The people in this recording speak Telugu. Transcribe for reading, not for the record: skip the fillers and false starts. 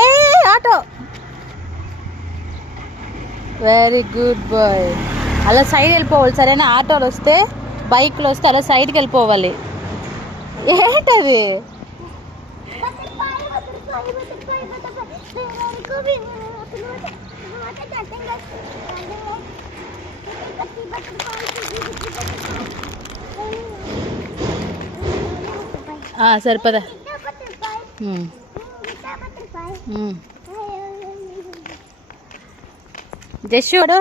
ఏ ఆటో వెరీ గుడ్ బాయ్. అలా సైడ్ వెళ్ళిపోవాలి సరేనా? ఆటోలు వస్తే బైక్లు వస్తే అలా సైడ్కి వెళ్ళిపోవాలి. ఏంటది? సరిపదా జస్సుడు